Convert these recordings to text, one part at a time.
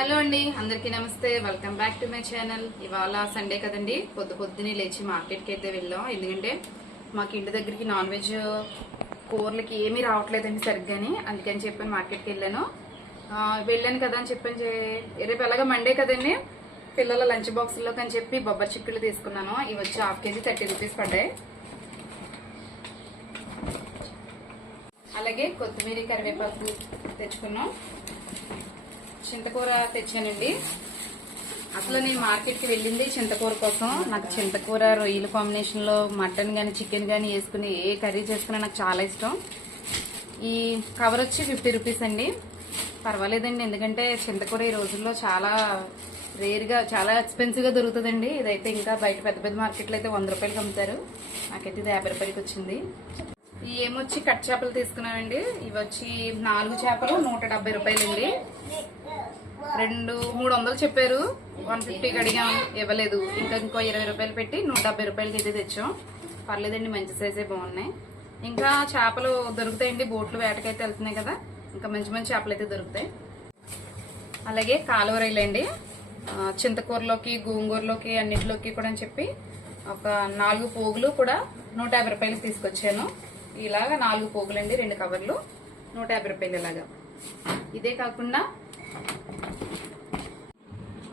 Hello అండి అందరికీ నమస్తే. Welcome back to my channel ఇవాళ సండే కదండి. పొద్దు పొద్దునే లేచి మార్కెట్కి అయితే వెళ్ళాం. ఎందుకంటే మాకు ఇంటి దగ్గరికి నాన్ వెజ్ కూరలకి ఏమీ రావట్లేదండి సరిగ్గాని. అందుకని చెప్పి మార్కెట్కి వెళ్ళాను. వెళ్ళాను కదా అని చెప్పని రేపు ఎలాగ మండే కదండి. పిల్లల లంచ్ బాక్స్లో అని చెప్పి బొబ్బర్ చిక్కులు తీసుకున్నాను. ఇవి వచ్చి హాఫ్ కేజీ థర్టీ రూపీస్ పడ్డాయి. అలాగే కొత్తిమీర కరివేపాకు తెచ్చుకున్నాం. చింతకూర తెచ్చానండి. అసలు నేను మార్కెట్కి వెళ్ళింది చింతకూర కోసం. నాకు చింతకూర రొయ్యల కాంబినేషన్లో మటన్ కానీ చికెన్ కానీ వేసుకుని ఏ కర్రీ చేసుకున్నా నాకు చాలా ఇష్టం. ఈ కవర్ వచ్చి ఫిఫ్టీ రూపీస్ అండి. పర్వాలేదండి ఎందుకంటే చింతకూర ఈ రోజుల్లో చాలా రేర్గా చాలా ఎక్స్పెన్సివ్గా దొరుకుతుందండి. ఇదైతే ఇంకా బయట పెద్ద పెద్ద మార్కెట్లో అయితే వంద రూపాయలకి అమ్ముతారు. నాకైతే ఇది యాభై రూపాయలకి వచ్చింది. ఈ ఏమొచ్చి కట్ చేపలు తీసుకున్నానండి. ఇవి వచ్చి నాలుగు చేపలు నూట డెబ్బై రూపాయలండి. రెండు మూడు వందలు చెప్పారు. వన్ ఫిఫ్టీకి అడిగాం ఇవ్వలేదు. ఇంకా ఇంకో ఇరవై రూపాయలు పెట్టి నూట డెబ్బై రూపాయలకి అయితే తెచ్చాం. పర్లేదండి మంచి సైజే బాగున్నాయి. ఇంకా చేపలు దొరుకుతాయండి బోట్లు వేటకైతే వెళ్తున్నాయి కదా. ఇంకా మంచి మంచి చేపలు అయితే దొరుకుతాయి. అలాగే కాలువరైలండి అండి. చింతకూరలోకి గోంగూరలోకి అన్నిటిలోకి కూడా అని చెప్పి ఒక నాలుగు పోగులు కూడా నూట యాభై రూపాయలకి తీసుకొచ్చాను. ఇలాగా నాలుగు పోగులండి రెండు కవర్లు. నూట యాభై రూపాయలు ఇలాగా. ఇదే కాకుండా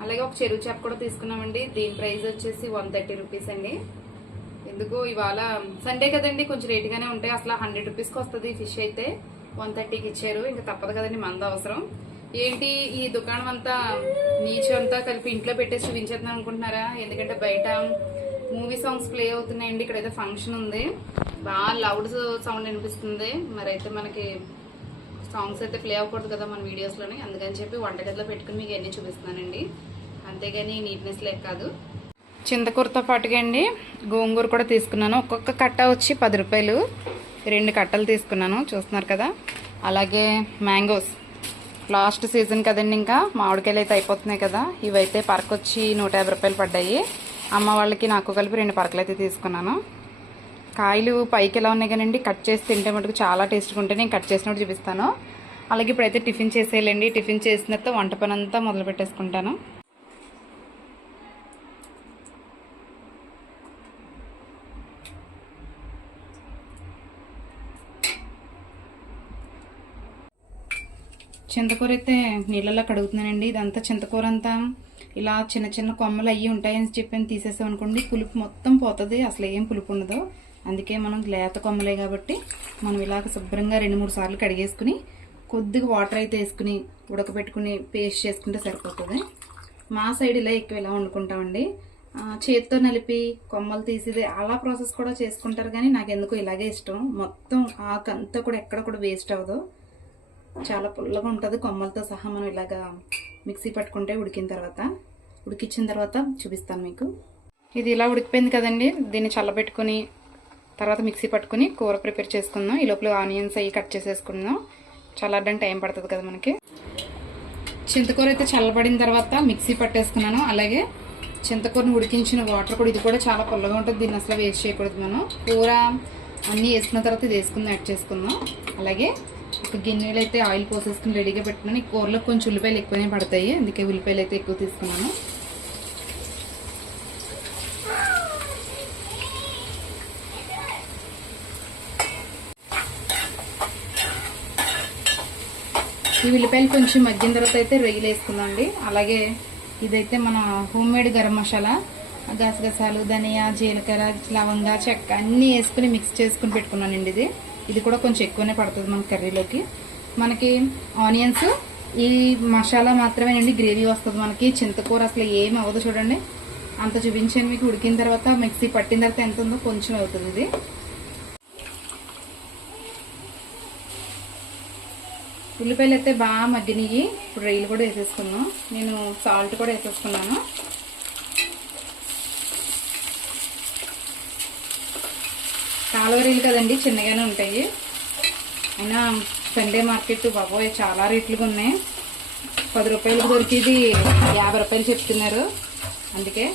అలాగే ఒక చెరువు చేప కూడా తీసుకున్నామండి. దీని ప్రైస్ వచ్చేసి వన్ థర్టీ రూపీస్ అండి. ఎందుకు ఇవాళ సండే కదండి కొంచెం రేటుగానే ఉంటాయి. అసలు హండ్రెడ్ రూపీస్కి వస్తుంది ఫిష్ అయితే. వన్ థర్టీకి ఇచ్చారు. ఇంకా తప్పదు కదండి మంద అవసరం. ఏంటి ఈ దుకాణం అంతా నీచు అంతా కలిపి ఇంట్లో పెట్టేసి చూపించేద్దాం అనుకుంటున్నారా? ఎందుకంటే బయట మూవీ సాంగ్స్ ప్లే అవుతున్నాయండి. ఇక్కడ ఫంక్షన్ ఉంది. బాగా లౌడ్ సౌండ్ వినిపిస్తుంది. మరి అయితే మనకి సాంగ్స్ అయితే ప్లే అవ్వకూడదు కదా మన వీడియోస్లోని. అందుకని చెప్పి వంటగదిలో పెట్టుకుని మీకు అన్నీ చూపిస్తున్నానండి. అంతేగాని నీట్నెస్ లేక కాదు. చింతకూరతో పాటుగా అండి గోంగూర కూడా తీసుకున్నాను. ఒక్కొక్క కట్ట వచ్చి పది రూపాయలు. రెండు కట్టలు తీసుకున్నాను. చూస్తున్నారు కదా? అలాగే మ్యాంగోస్. లాస్ట్ సీజన్ కదండి ఇంకా. మామిడికాయలు అయితే అయిపోతున్నాయి కదా. ఇవైతే పరకొచ్చి వచ్చి నూట యాభై రూపాయలు పడ్డాయి. అమ్మ వాళ్ళకి నాకు కలిపి రెండు పరకలు అయితే తీసుకున్నాను. కాయలు పైకి ఎలా ఉన్నాయి కానండి కట్ చేసి తింటే మటుకు చాలా టేస్ట్గా ఉంటే నేను కట్ చేసినప్పుడు చూపిస్తాను. అలాగే ఇప్పుడైతే టిఫిన్ చేసేయాలండి. టిఫిన్ చేసిన తర్వాత వంట పని అంతా మొదలు పెట్టేసుకుంటాను. చింతకూర అయితే నీళ్ళలో కడుగుతున్నానండి. ఇదంతా చింతకూర అంతా. ఇలా చిన్న చిన్న కొమ్మలు అయ్యి ఉంటాయని చెప్పి తీసేసాం అనుకోండి పులుపు మొత్తం పోతుంది. అసలు ఏం పులుపు ఉండదు. అందుకే మనం లేత కొమ్మలే కాబట్టి మనం ఇలాగ శుభ్రంగా రెండు మూడు సార్లు కడిగేసుకుని కొద్దిగా వాటర్ అయితే వేసుకుని ఉడకబెట్టుకుని పేస్ట్ చేసుకుంటే సరిపోతుంది. మా సైడ్ ఇలా ఎక్కువ ఇలా వండుకుంటామండి. ఆ, చేత్తో నలిపి కొమ్మలు తీసేది అలా ప్రాసెస్ కూడా చేసుకుంటారు కానీ నాకు ఎందుకు ఇలాగే ఇష్టం. మొత్తం ఆకంతా కూడా ఎక్కడ కూడా వేస్ట్ అవ్వదు. చాలా పుల్లగా ఉంటుంది. కొమ్మలతో సహా మనం ఇలాగా మిక్సీ పట్టుకుంటే ఉడికిన తర్వాత ఉడికించిన తర్వాత చూపిస్తాను మీకు. ఇది ఇలా ఉడికిపోయింది కదండి. దీన్ని చల్లబెట్టుకుని తర్వాత మిక్సీ పట్టుకుని కూర ప్రిపేర్ చేసుకుందాం. ఈ లోపల ఆనియన్స్ అవి కట్ చేసేసుకుందాం. చల్లడానికి టైం పడుతుంది కదా మనకి. చింతకూర అయితే చల్లబడిన తర్వాత మిక్సీ పట్టేసుకున్నాను. అలాగే చింతకూరను ఉడికించిన వాటర్ కూడా ఇది కూడా చాలా పుల్లగా ఉంటుంది. దీన్ని అసలు వేస్ట్ చేయకూడదు మనం. కూర అన్నీ వేసుకున్న తర్వాత ఇది వేసుకుందాం యాడ్ చేసుకుందాం. అలాగే ఒక గిన్నెలు అయితే ఆయిల్ పోసేసుకుని రెడీగా పెట్టుకున్నాను ఈ కూరలో కొంచెం ఉల్లిపాయలు ఎక్కువనే పడతాయి. అందుకే ఉల్లిపాయలు అయితే ఎక్కువ తీసుకున్నాను. ఈ ఉల్లిపాయలు కొంచెం మగ్గిన తర్వాత అయితే రొయ్యలు వేసుకుందామండి. అలాగే ఇదైతే మన హోమ్ మేడ్ గరం మసాలా గసగసాలు ధనియా జీలకర్ర లవంగా చెక్క అన్నీ వేసుకుని మిక్స్ చేసుకుని పెట్టుకున్నానండి ఇది. ఇది కూడా కొంచెం ఎక్కువనే పడుతుంది మన కర్రీలోకి. మనకి ఆనియన్స్ ఈ మసాలా మాత్రమేనండి గ్రేవీ వస్తుంది మనకి. చింతకూర అసలు ఏమి అవ్వదు చూడండి. అంత చూపించాను మీకు. ఉడికిన తర్వాత మిక్సీ పట్టిన తర్వాత ఎంత ఉందో కొంచెం అవుతుంది ఇది. ఉల్లిపాయలు అయితే బాగా మగ్గినాయి ఇప్పుడు రొయ్యలు కూడా వేసేసుకున్నాం నేను సాల్ట్ కూడా వేసేసుకున్నాను. కాలువ రొయ్యలు కదండి చిన్నగానే ఉంటాయి. అయినా సండే మార్కెట్ బాబోయ్ చాలా రేట్లుగా ఉన్నాయి. పది రూపాయలకు దొరికేది యాభై రూపాయలు చెప్తున్నారు. అందుకే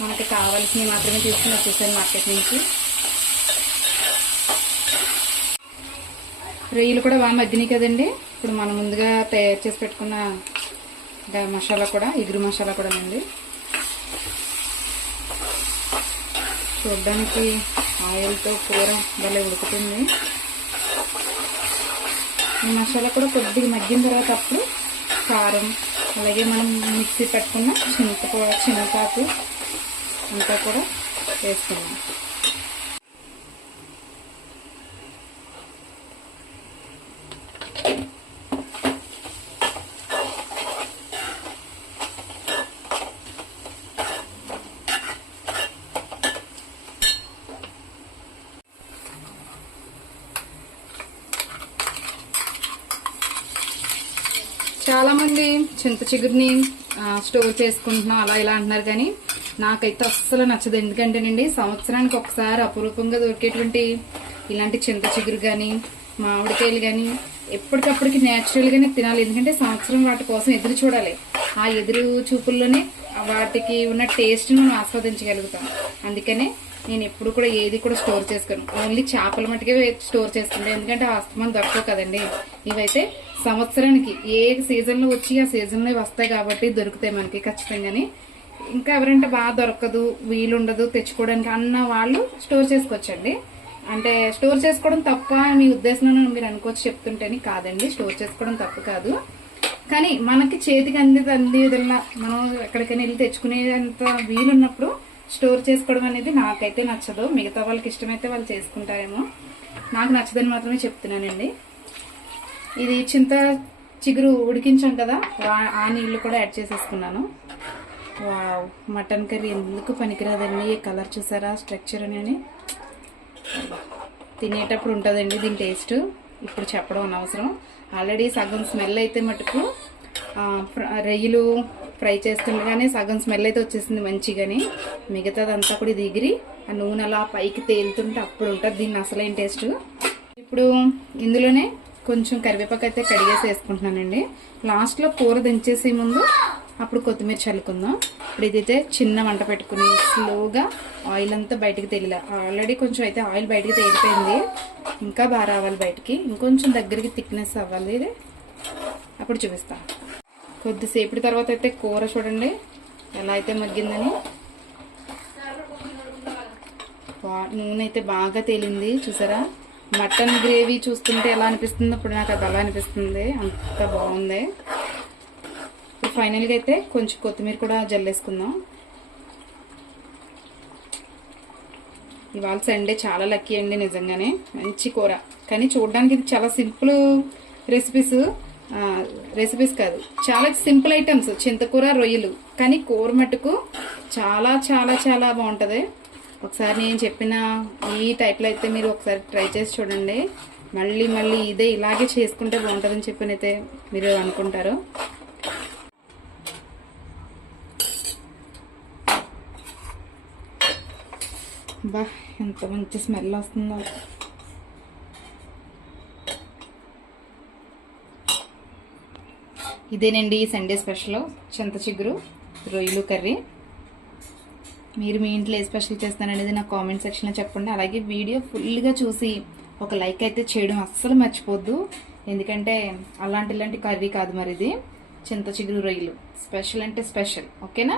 మనకి కావాల్సినవి మాత్రమే తీసుకుని వచ్చేసాను మార్కెట్ నుంచి. రొయ్యలు కూడా బాగా మగ్గినాయి కదండి. ఇప్పుడు మనం ముందుగా తయారు చేసి పెట్టుకున్న మసాలా కూడా ఇగురు మసాలా కూడా అండి. చూడ్డానికి ఆయిల్తో కూర భలే ఉడుకుతుంది. ఈ మసాలా కూడా కొద్దిగా మగ్గిన తర్వాత అప్పుడు కారం అలాగే మనం మిక్సీ పెట్టుకున్న చింతప చింతాకు అంతా కూడా వేసుకున్నాం చాలా మంది చింత చిగురిని స్టోర్ చేసుకుంటున్నాం అలా ఇలా అంటున్నారు కానీ నాకైతే అస్సలు నచ్చదు. ఎందుకంటేనండి సంవత్సరానికి ఒకసారి అపురూపంగా దొరికేటువంటి ఇలాంటి చింత చిగురు కానీ మామిడికాయలు కానీ ఎప్పటికప్పటికి న్యాచురల్గానే తినాలి. ఎందుకంటే సంవత్సరం వాటి కోసం ఎదురు చూడాలి. ఆ ఎదురు చూపుల్లోనే వాటికి ఉన్న టేస్ట్ని మనం ఆస్వాదించగలుగుతాం. అందుకనే నేను ఎప్పుడు కూడా ఏది కూడా స్టోర్ చేసుకోను. ఓన్లీ చేపల మట్టుకే స్టోర్ చేసుకుంటాను ఎందుకంటే ఆస్తమానం దొరకవు కదండి. ఇవైతే సంవత్సరానికి ఏ సీజన్లో వచ్చి ఆ సీజన్లో వస్తాయి కాబట్టి దొరుకుతాయి మనకి ఖచ్చితంగాని. ఇంకా ఎవరంటే బాగా దొరకదు వీలుండదు తెచ్చుకోవడానికి అన్న వాళ్ళు స్టోర్ చేసుకోవచ్చండి. అంటే స్టోర్ చేసుకోవడం తప్ప మీ ఉద్దేశంలో మీరు అనుకోవచ్చు చెప్తుంటేని కాదండి. స్టోర్ చేసుకోవడం తప్పు కాదు. కానీ మనకి చేతికి అంది అంది విధంగా మనం ఎక్కడికైనా వెళ్ళి తెచ్చుకునేంత వీలున్నప్పుడు స్టోర్ చేసుకోవడం అనేది నాకైతే నచ్చదు. మిగతా వాళ్ళకి ఇష్టమైతే వాళ్ళు చేసుకుంటారేమో. నాకు నచ్చదని మాత్రమే చెప్తున్నానండి. ఇది చింత చిగురు ఉడికించాం కదా ఆ నీళ్ళు కూడా యాడ్ చేసేసుకున్నాను. వావ్ మటన్ కర్రీ ఎందుకు పనికిరాదండి? కలర్ చూసారా? స్ట్రక్చర్ అని తినేటప్పుడు ఉంటుందండి దీని టేస్ట్. ఇప్పుడు చెప్పడం అనవసరం. ఆల్రెడీ సగం స్మెల్ అయితే మటుకు రొయ్యలు ఫ్రై చేస్తుండగానే సగం స్మెల్ అయితే వచ్చేసింది మంచిగాని. మిగతాదంతా కూడా ఇది ఆ నూనె అలా పైకి తేలుతుంటే అప్పుడు ఉంటుంది దీన్ని అసలైన టేస్ట్. ఇప్పుడు ఇందులోనే కొంచెం కరివేపాకు అయితే కడిగేసి వేసుకుంటున్నానండి. లాస్ట్లో కూర దించేసే ముందు అప్పుడు కొత్తిమీర చల్లుకుందాం. ఇప్పుడు ఇదైతే చిన్న వంట పెట్టుకుని స్లోగా ఆయిల్ అంతా బయటకు తేలిలా. ఆల్రెడీ కొంచెం అయితే ఆయిల్ బయటకు తేలిపోయింది. ఇంకా బాగా రావాలి బయటికి. ఇంకొంచెం దగ్గరికి థిక్నెస్ అవ్వాలి. ఇది అప్పుడు చూపిస్తాను కొద్దిసేపటి తర్వాత అయితే కూర చూడండి. ఎలా అయితే మగ్గిందని. వా- నూనె అయితే బాగా తేలింది చూసారా? మటన్ గ్రేవీ చూస్తుంటే ఎలా అనిపిస్తుంది ఇప్పుడు నాకు అది అలా అనిపిస్తుంది. అంత బాగుంది. ఇప్పుడు ఫైనల్గా అయితే కొంచెం కొత్తిమీర కూడా జల్లేసుకుందాం. ఇవాళ సండే చాలా లక్కీ అండి నిజంగానే. మంచి కూర. కానీ చూడడానికి ఇది చాలా సింపుల్ రెసిపీస్ రెసిపీస్ కాదు. చాలా సింపుల్ ఐటమ్స్ చింతకూర రొయ్యలు. కానీ కూర మట్టుకు చాలా చాలా చాలా బాగుంటుంది. ఒకసారి నేను చెప్పిన ఈ టైప్లో అయితే మీరు ఒకసారి ట్రై చేసి చూడండి. మళ్ళీ మళ్ళీ ఇదే ఇలాగే చేసుకుంటే బాగుంటుందని చెప్పినైతే మీరు అనుకుంటారు. బా ఎంత మంచి స్మెల్ వస్తుందో. ఇదేనండి సండే స్పెషల్ చింత చిగురు రొయ్యలు కర్రీ. మీరు మీ ఇంట్లో ఏ స్పెషల్ చేస్తారనేది నాకు కామెంట్ సెక్షన్లో చెప్పండి. అలాగే వీడియో ఫుల్గా చూసి ఒక లైక్ అయితే చేయడం అస్సలు మర్చిపోద్దు. ఎందుకంటే అలాంటి ఇలాంటి కర్రీ కాదు మరి ఇది చింత చిగురు రొయ్యలు. స్పెషల్ అంటే స్పెషల్. ఓకేనా?